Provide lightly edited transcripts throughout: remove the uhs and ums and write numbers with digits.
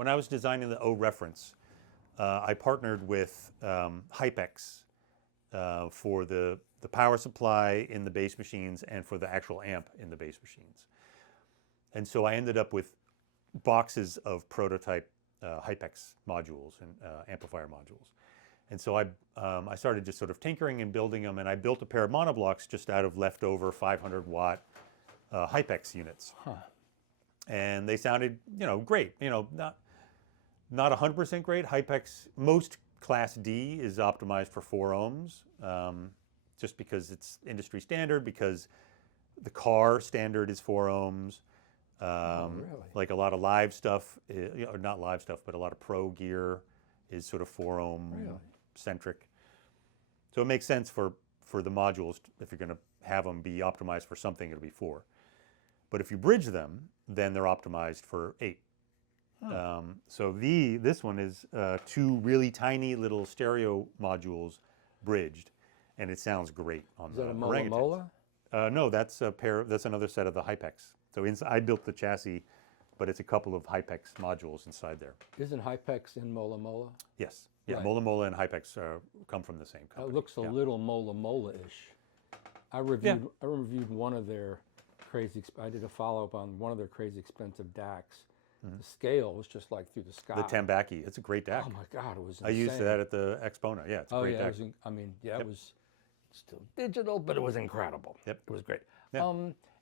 when I was designing the O reference, I partnered with HypeX for the power supply in the bass machines and for the actual amp in the bass machines. And so I ended up with boxes of prototype HypeX modules and amplifier modules. And so I started just sort of tinkering and building them, and I built a pair of monoblocks just out of leftover 500-watt HypeX units. Huh. And they sounded, great. Not 100% great. HypeX, most Class D is optimized for 4 ohms, just because it's industry standard, because the car standard is 4 ohms. Really? Like a lot of live stuff, or not live stuff, but a lot of pro gear is sort of 4 ohm centric. So it makes sense for the modules, if you're going to have them be optimized for something, it'll be 4. But if you bridge them, then they're optimized for 8. Huh. So this one is 2 really tiny little stereo modules bridged, and it sounds great on the orangutans. Is that a Mola? No, that's another set of the HypeX. So I built the chassis, but it's a couple of HypeX modules inside there. Isn't HypeX in Mola? Yes. Yeah, Right. Mola and HypeX come from the same company. It looks a little Mola-ish. I reviewed one of their I did a follow-up on one of their crazy expensive DACs. Mm-hmm. The scale was just like through the sky. The Tambaki, it's a great DAC. Oh my God, it was insane. I used that at the Expona. Yeah, it's a great DAC. It was still digital, but it was incredible. Yep. It was great. Yeah.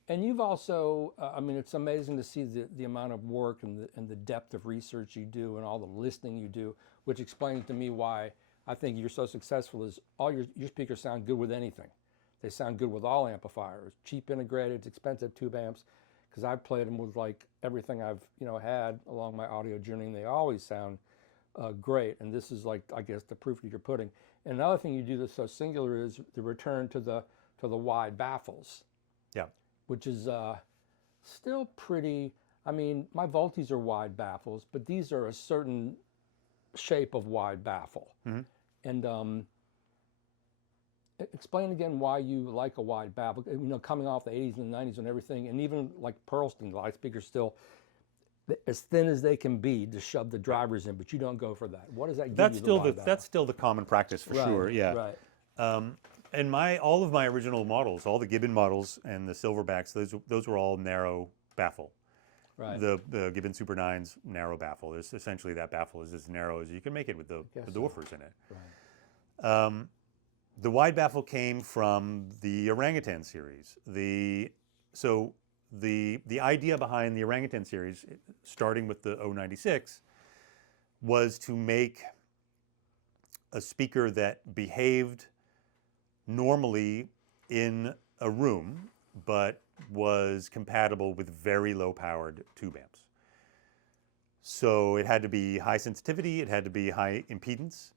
And you've also, it's amazing to see the amount of work and the depth of research you do and all the listening you do, which explains to me why I think you're so successful is all your speakers sound good with anything. They sound good with all amplifiers, cheap integrated, expensive tube amps, because I've played them with like everything I've had along my audio journey, and they always sound great. And this is like, I guess, the proof that you're putting. And another thing you do that's so singular is the return to the wide baffles. Yeah. Which is still pretty. My Voltis are wide baffles, but these are a certain shape of wide baffle. Mm-hmm. And explain again why you like a wide baffle. Coming off the 80s and the 90s and everything, and even like Pearlstein, the Loudspeaker still as thin as they can be to shove the drivers in, but you don't go for that. What does that give you? That's still the common practice for sure. Yeah. Right. And all of my original models, all the Gibbon models and the Silverbacks, those were all narrow baffle. Right. The Gibbon Super 9's narrow baffle. There's essentially that baffle is as narrow as you can make it with the woofers in it. Right. The wide baffle came from the Orangutan series. The idea behind the Orangutan series, starting with the 096, was to make a speaker that behaved normally in a room, but was compatible with very low-powered tube amps. So it had to be high sensitivity, it had to be high impedance.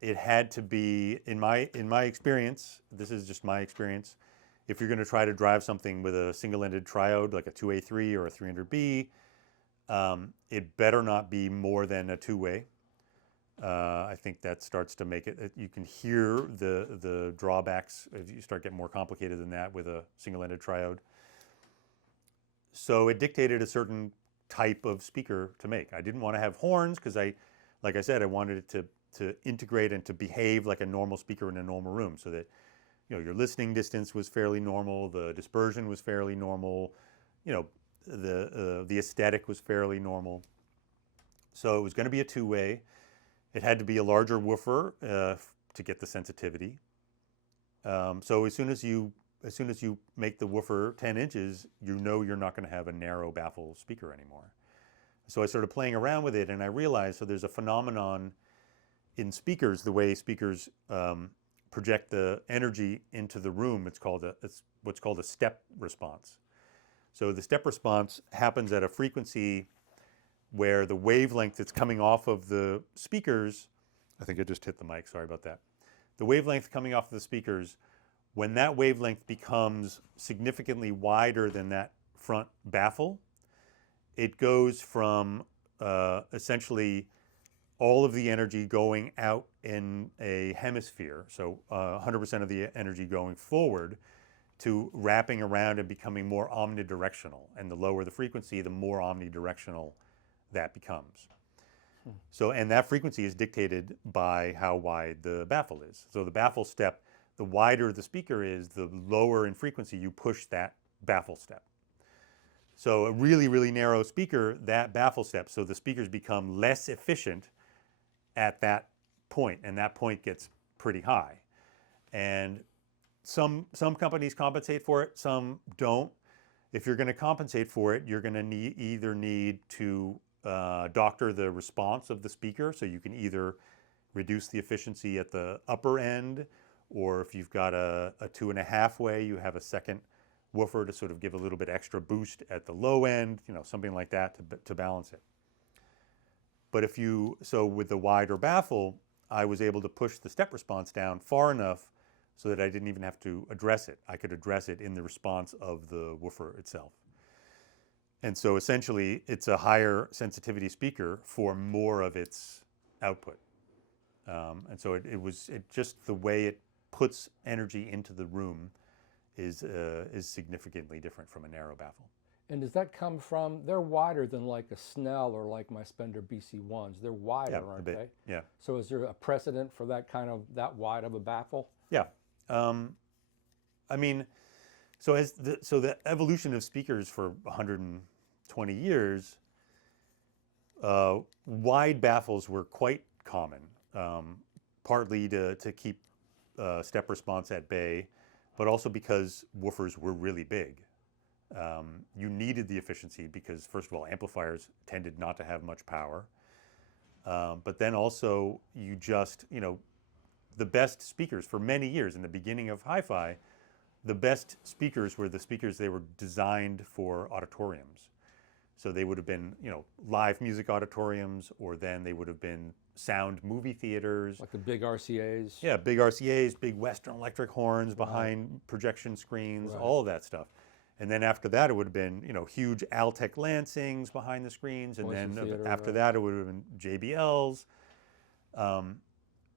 It had to be, in my experience, this is just my experience, if you're going to try to drive something with a single-ended triode, like a 2A3 or a 300B, it better not be more than a two-way. I think that starts to make it, you can hear the drawbacks if you start getting more complicated than that with a single-ended triode. So it dictated a certain type of speaker to make. I didn't want to have horns because like I said, I wanted it to integrate and to behave like a normal speaker in a normal room, so that your listening distance was fairly normal, the dispersion was fairly normal, the aesthetic was fairly normal. So it was going to be a two-way. It had to be a larger woofer to get the sensitivity. So as soon as you make the woofer 10 inches, you're not going to have a narrow baffle speaker anymore. So I started playing around with it, and I realized, so there's a phenomenon in speakers, the way speakers project the energy into the room. It's what's called a step response. So the step response happens at a frequency where the wavelength that's coming off of the speakers, I think I just hit the mic, sorry about that. The wavelength coming off of the speakers, when that wavelength becomes significantly wider than that front baffle, it goes from essentially all of the energy going out in a hemisphere, so 100% of the energy going forward, to wrapping around and becoming more omnidirectional. And the lower the frequency, the more omnidirectional that becomes. So, and that frequency is dictated by how wide the baffle is. So the baffle step, the wider the speaker is, the lower in frequency you push that baffle step. So a really, really narrow speaker, that baffle step, so the speakers become less efficient at that point, and that point gets pretty high. And some companies compensate for it, some don't. If you're going to compensate for it, you're going to either need to doctor the response of the speaker, so you can either reduce the efficiency at the upper end, or if you've got a 2.5 way, you have a second woofer to sort of give a little bit extra boost at the low end, something like that to balance it. But so with the wider baffle, I was able to push the step response down far enough so that I didn't even have to address it. I could address it in the response of the woofer itself. And so essentially, it's a higher sensitivity speaker for more of its output. And so it just the way it puts energy into the room is significantly different from a narrow baffle. And does that come from, they're wider than like a Snell or like my Spender BC1s. They're wider, aren't they? Yeah. So is there a precedent for that wide of a baffle? Yeah. I mean, so the evolution of speakers for 120 years, wide baffles were quite common, partly to keep step response at bay, but also because woofers were really big. You needed the efficiency because, first of all, amplifiers tended not to have much power. But then also you just, the best speakers for many years in the beginning of hi-fi, the best speakers were the speakers they were designed for auditoriums. So they would have been, live music auditoriums, or then they would have been sound movie theaters. Like the big RCAs? Yeah, big RCAs, big Western Electric horns behind projection screens, all of that stuff. And then after that, it would have been, huge Altec Lansings behind the screens. And then after that, it would have been JBLs.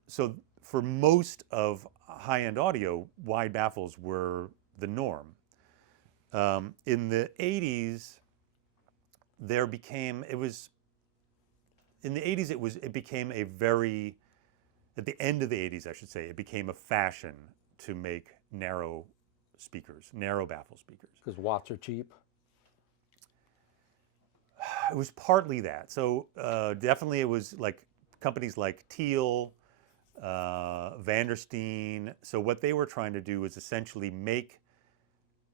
So for most of high-end audio, wide baffles were the norm. In the 80s, it became a very, at the end of the 80s, I should say, it became a fashion to make narrow speakers, narrow baffle speakers. Because watts are cheap? It was partly that. So definitely it was like companies like Teal, Vandersteen. So what they were trying to do is essentially make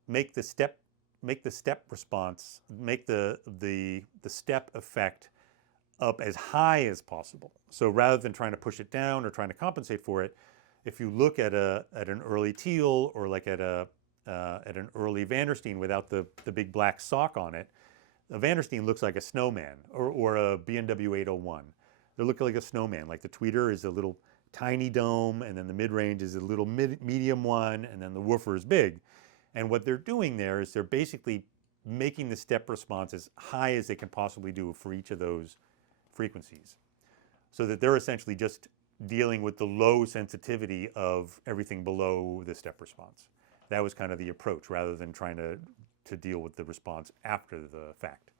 the step response, make the step effect up as high as possible. So rather than trying to push it down or trying to compensate for it, if you look at an early Teal or like at an early Vandersteen without the big black sock on it, a Vandersteen looks like a snowman, or a B&W 801. They look like a snowman. Like the tweeter is a little tiny dome, and then the mid-range is a little medium one, and then the woofer is big. And what they're doing there is they're basically making the step response as high as they can possibly do for each of those frequencies, so that they're essentially just dealing with the low sensitivity of everything below the step response. That was kind of the approach, rather than trying to deal with the response after the fact.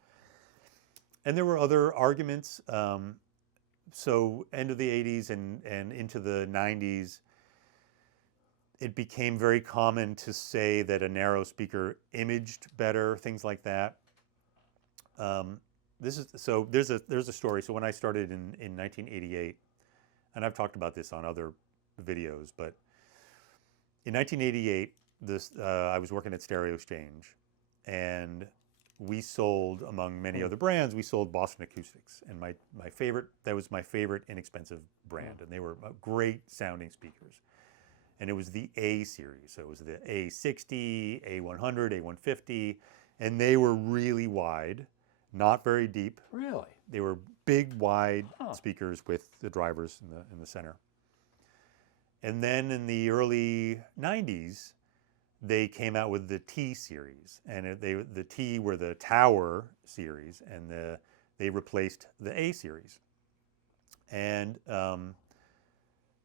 And there were other arguments. So end of the 80s and into the 90s, it became very common to say that a narrow speaker imaged better, things like that. There's a story. So when I started in 1988, and I've talked about this on other videos, but in 1988, I was working at Stereo Exchange, and we sold, among many other brands, we sold Boston Acoustics, and that was my favorite inexpensive brand, and they were great sounding speakers. And it was the A series, so it was the A60, A100, A150, and they were really wide, not very deep. Really? They were big, wide speakers with the drivers in the center. And then in the early 90s, they came out with the T series, and the T were the Tower series, and they replaced the A series. And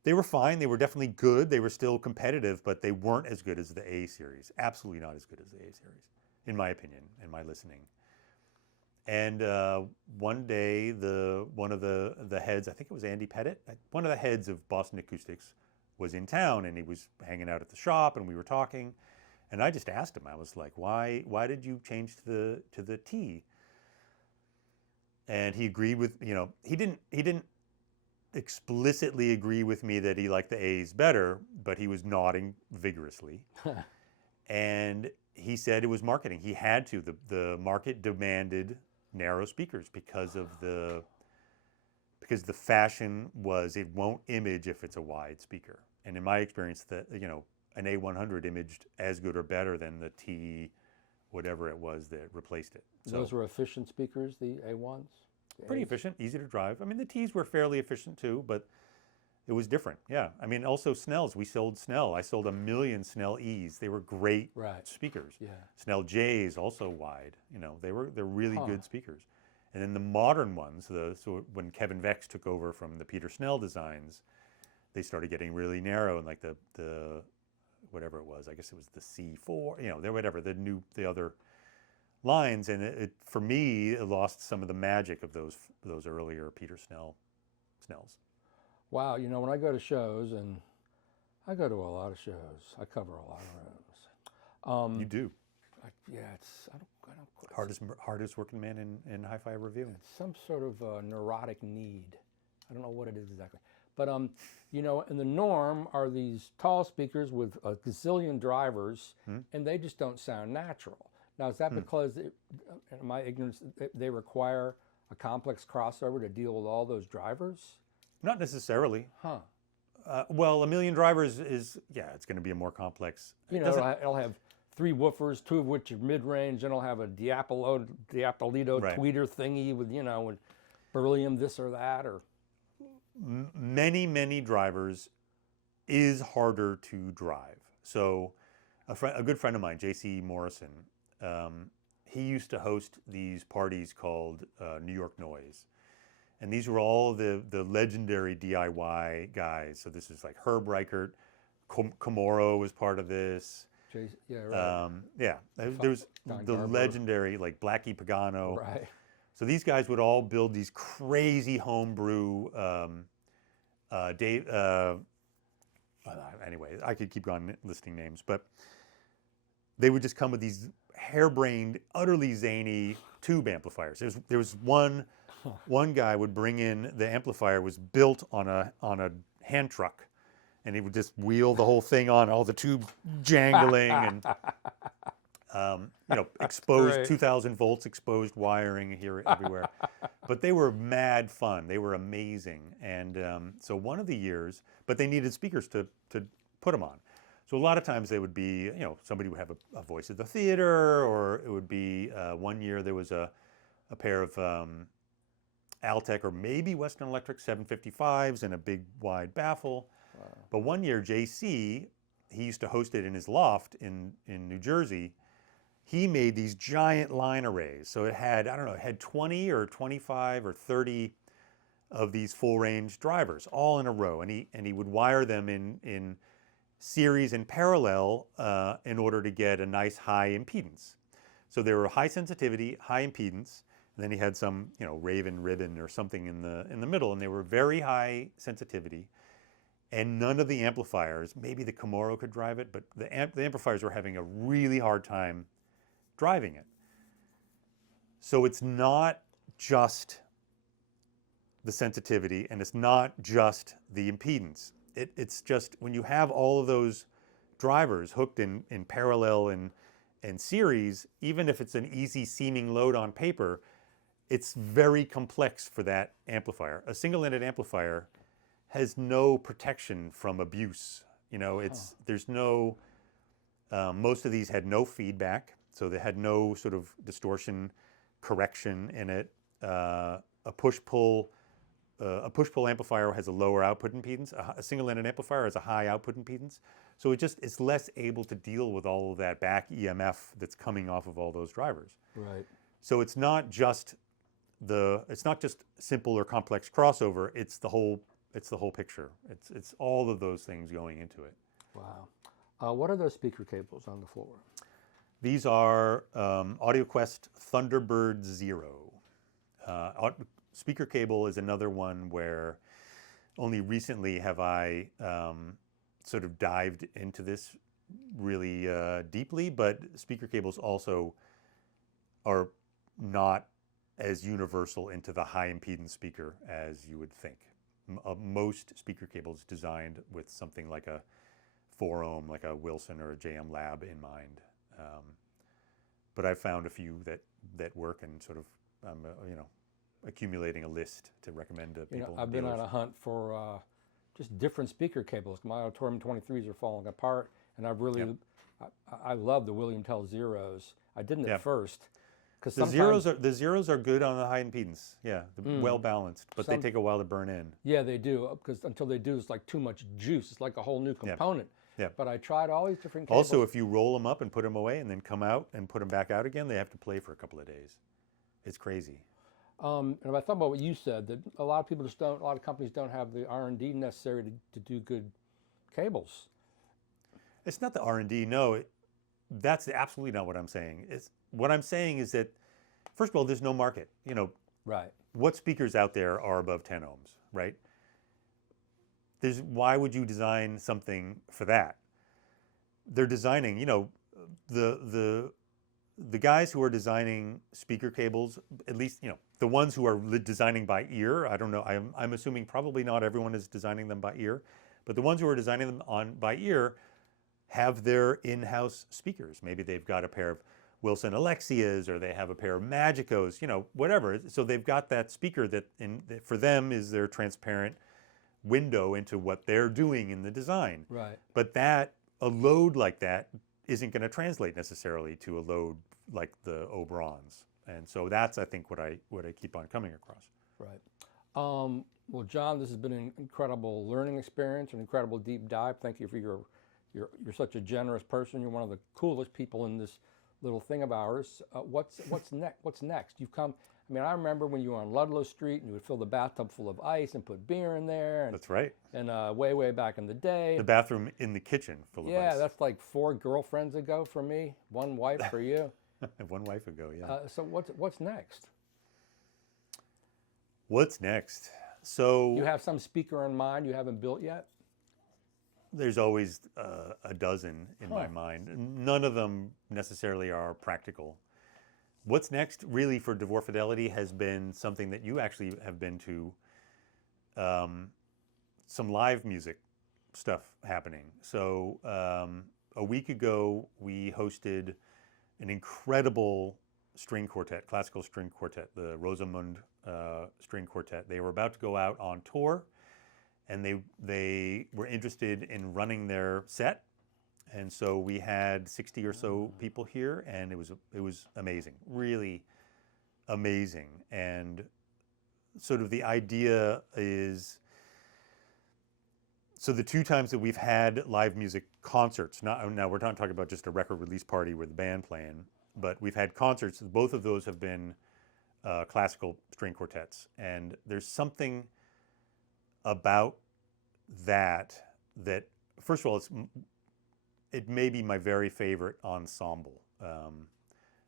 they were fine. They were definitely good. They were still competitive, but they weren't as good as the A series. Absolutely not as good as the A series, in my opinion, in my listening. And one day, one of the heads, I think it was Andy Pettit, one of the heads of Boston Acoustics, was in town, and he was hanging out at the shop, and we were talking. And I just asked him, I was like, why did you change to the T? And he agreed with, he didn't explicitly agree with me that he liked the A's better, but he was nodding vigorously. And he said it was marketing. He had to. The market demanded narrow speakers because the fashion was it won't image if it's a wide speaker. And in my experience, an A100 imaged as good or better than the T, whatever it was that replaced it. So those were efficient speakers, the A1s? Pretty efficient, easy to drive. I mean, the T's were fairly efficient too, but it was different. Yeah. I mean, also Snells. We sold Snell. I sold 1 million Snell E's. They were great speakers. Yeah. Snell J's also wide. They're really good speakers. And then the modern ones, so when Kevin Vex took over from the Peter Snell designs, they started getting really narrow, and like the whatever it was, I guess it was the C4, the other lines, and for me, it lost some of the magic of those earlier Peter Snells. Wow, when I go to shows, and I go to a lot of shows, I cover a lot of rooms. You do. I don't Hardest working man in hi-fi review. It's some sort of neurotic need. I don't know what it is exactly. But, and the norm are these tall speakers with a gazillion drivers, and they just don't sound natural. Now, is that because, in my ignorance, they require a complex crossover to deal with all those drivers? Not necessarily. Huh. Well, 1 million drivers it's going to be a more complex. It'll have 3 woofers, 2 of which are mid-range, and it'll have a Diapolito tweeter thingy with, with beryllium this or that, or... Many drivers is harder to drive. So a good friend of mine, J.C. Morrison, he used to host these parties called New York Noise. And these were all the legendary DIY guys. So this is like Herb Reichert, Komoro was part of this. There's the legendary like Blackie Pagano. Right. So these guys would all build these crazy homebrew. Anyway, I could keep on listing names, but they would just come with these harebrained, utterly zany tube amplifiers. There was one guy would bring in, the amplifier was built on a hand truck, and he would just wheel the whole thing on, all the tubes jangling and exposed 2,000 volts exposed wiring here everywhere. But they were mad fun. They were amazing. And so one of the years, but they needed speakers to put them on. So a lot of times they would be, somebody would have a voice of the theater, or it would be one year there was a pair of Altec or maybe Western Electric 755s and a big wide baffle. Wow. But one year JC, he used to host it in his loft in New Jersey. He made these giant line arrays. So it had, it had 20 or 25 or 30 of these full range drivers all in a row. And he would wire them in series and parallel in order to get a nice high impedance. So they were high sensitivity, high impedance, and then he had some, Raven ribbon or something in the middle, and they were very high sensitivity. And none of the amplifiers, maybe the Komoro could drive it, but the amplifiers were having a really hard time driving it. So it's not just the sensitivity, and it's not just the impedance. It's just when you have all of those drivers hooked in parallel and series, even if it's an easy seeming load on paper, it's very complex for that amplifier. A single-ended amplifier has no protection from abuse. There's no, most of these had no feedback, so they had no sort of distortion correction in it. A push-pull amplifier has a lower output impedance. A single-ended amplifier has a high output impedance. So it's less able to deal with all of that back EMF that's coming off of all those drivers. Right. So it's not just simple or complex crossover. It's the whole picture. It's all of those things going into it. Wow. What are those speaker cables on the floor? These are AudioQuest Thunderbird Zero. Speaker cable is another one where only recently have I sort of dived into this really deeply, but speaker cables also are not as universal into the high impedance speaker as you would think. Most speaker cables designed with something like a 4 ohm, like a Wilson or a JM Lab in mind. But I've found a few that work, and sort of accumulating a list to recommend to people. I've been on a hunt for just different speaker cables. My Auditorium 23s are falling apart, and I've really, I love the William Tell Zeros. I didn't at first, because the zeros are good on the high impedance. Yeah, well balanced, but they take a while to burn in. Yeah, they do, because until they do, it's like too much juice. It's like a whole new component. Yeah. But I tried all these different cables. Also, if you roll them up and put them away and then come out and put them back out again, they have to play for a couple of days. It's crazy. And I thought about what you said, that a lot of people just don't, a lot of companies don't have the R&D necessary to do good cables. It's not the R&D, no. That's absolutely not what I'm saying. What I'm saying is that, first of all, there's no market. Right. What speakers out there are above 10 ohms, right? Why would you design something for that? They're designing, the guys who are designing speaker cables, at least, the ones who are designing by ear, I don't know, I'm assuming probably not everyone is designing them by ear, but the ones who are designing them by ear have their in-house speakers. Maybe they've got a pair of Wilson Alexias, or they have a pair of Magicos, whatever. So they've got that speaker that for them is their transparent window into what they're doing in the design. Right. But a load like that isn't going to translate necessarily to a load like the Oberons. And so that's, I think, what I keep on coming across. Right. Well, John, this has been an incredible learning experience, an incredible deep dive. Thank you for you're such a generous person. You're one of the coolest people in this little thing of ours. What's next? You've come. I mean, I remember when you were on Ludlow Street and you would fill the bathtub full of ice and put beer in there. And, that's right. And way back in the day. The bathroom in the kitchen full of ice. Yeah, that's like 4 girlfriends ago for me, 1 wife for you. 1 wife ago, yeah. So what's next? What's next? So you have some speaker in mind you haven't built yet? There's always a dozen in my mind. None of them necessarily are practical. What's next really for DeVore Fidelity has been something that you actually have been to, some live music stuff happening. So a week ago, we hosted an incredible string quartet, classical string quartet, the Rosamund string quartet. They were about to go out on tour, and they were interested in running their set. And so we had 60 or so people here, and it was amazing, really amazing. And sort of the idea is, so the 2 times that we've had live music concerts, now we're not talking about just a record release party with the band playing, but we've had concerts. Both of those have been classical string quartets. And there's something about that, first of all, it may be my very favorite ensemble.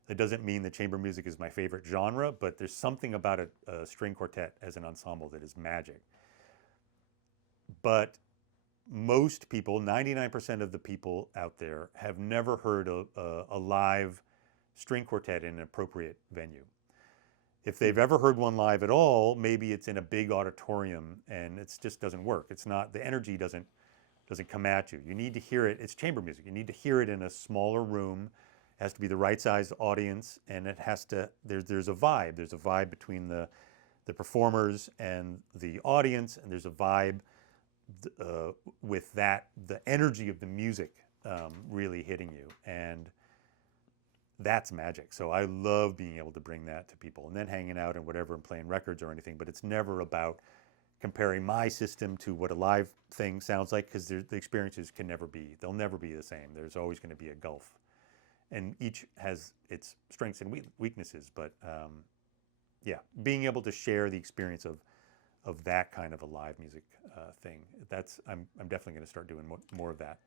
It doesn't mean that chamber music is my favorite genre, but there's something about a string quartet as an ensemble that is magic. But most people, 99% of the people out there, have never heard a live string quartet in an appropriate venue. If they've ever heard one live at all, maybe it's in a big auditorium and it just doesn't work. It's not, the energy doesn't come at you. You need to hear it. It's chamber music. You need to hear it in a smaller room. It has to be the right size audience, and it has to, there's a vibe. There's a vibe between the performers and the audience, and there's a vibe with that, the energy of the music really hitting you. And that's magic. So I love being able to bring that to people, and then hanging out and whatever and playing records or anything, but it's never about comparing my system to what a live thing sounds like, because the experiences they'll never be the same. There's always going to be a gulf, and each has its strengths and weaknesses. But yeah, being able to share the experience of that kind of a live music thing, I'm definitely going to start doing more of that.